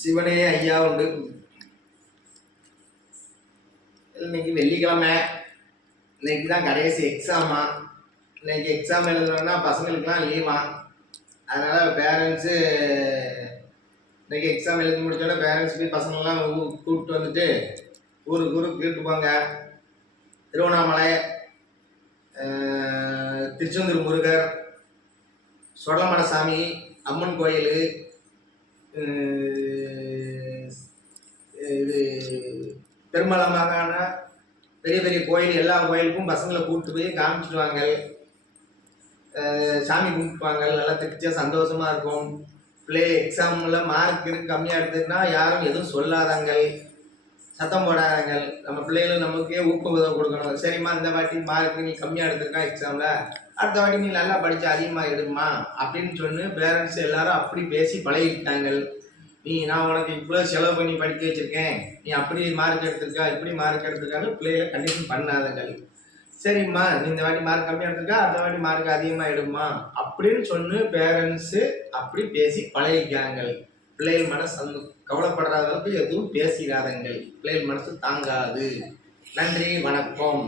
சிவனே ஐயா உண்டு. இன்னைக்கு வெள்ளிக்கிழமை, இன்னைக்கு தான் கடைசி எக்ஸாமா. இன்னைக்கு எக்ஸாம் எழுதணும்னா பசங்களுக்குலாம் லீவா. அதனால் பேரண்ட்ஸு இன்னைக்கு எக்ஸாம் எழுதி முடிச்சோட பேரண்ட்ஸ் போய் பசங்கள்லாம் கூப்பிட்டு வந்துட்டு ஊருக்கு கூப்பிட்டு போங்க. திருவண்ணாமலை, திருச்செந்தூர் முருகர், சொடலமலை சாமி, அம்மன் கோயில், இது பெருமலை மாகாண பெரிய பெரிய கோயில், எல்லா கோயிலுக்கும் பசங்களை கூப்பிட்டு போய் காமிச்சிட்டு வாங்க. சாமி கும்பிட்டுவாங்க. நல்லா திருச்சியாக சந்தோஷமாக இருக்கும். பிள்ளைகள் எக்ஸாமில் மார்க் கம்மியாக எடுத்துக்கினா யாரும் எதுவும் சொல்லாதாங்க, சத்தம் போடாதாங்க. நம்ம பிள்ளைகளும் நமக்கே ஊக்கம் கொடுக்கணும். சரிம்மா, இந்த வாட்டி மார்க் நீ கம்மியாக எடுத்துருக்கா எக்ஸாமில், அடுத்த வாட்டி நீ நல்லா படித்து அதிகமாக எடுமா அப்படின்னு சொன்னு பேரண்ட்ஸ் எல்லாரும் அப்படி பேசி பழகிட்டாங்க. நான் உனக்கு இவ்வளோ செலவு பண்ணி படிக்க வச்சுருக்கேன், நீ அப்படி மார்க் எடுத்திருக்கா இப்படி மார்க் எடுத்திருக்கான்னு பிள்ளைகளை கண்டிஷன் பண்ணாதங்க. சரிம்மா, நீ இந்த வாட்டி மார்க் கம்மியாக எடுத்திருக்கா, அடுத்த வாட்டி மார்க் அதிகமாக எடுமா அப்படின்னு சொன்னு பேரண்ட்ஸு அப்படி பேசி பழகிக்காங்க. பிள்ளைகள் மனசு கவலைப்படுற அளவுக்கு எதுவும் பேசிடாதங்கள். பிள்ளைகள் மனசு தாங்காது. நன்றி, வணக்கம்.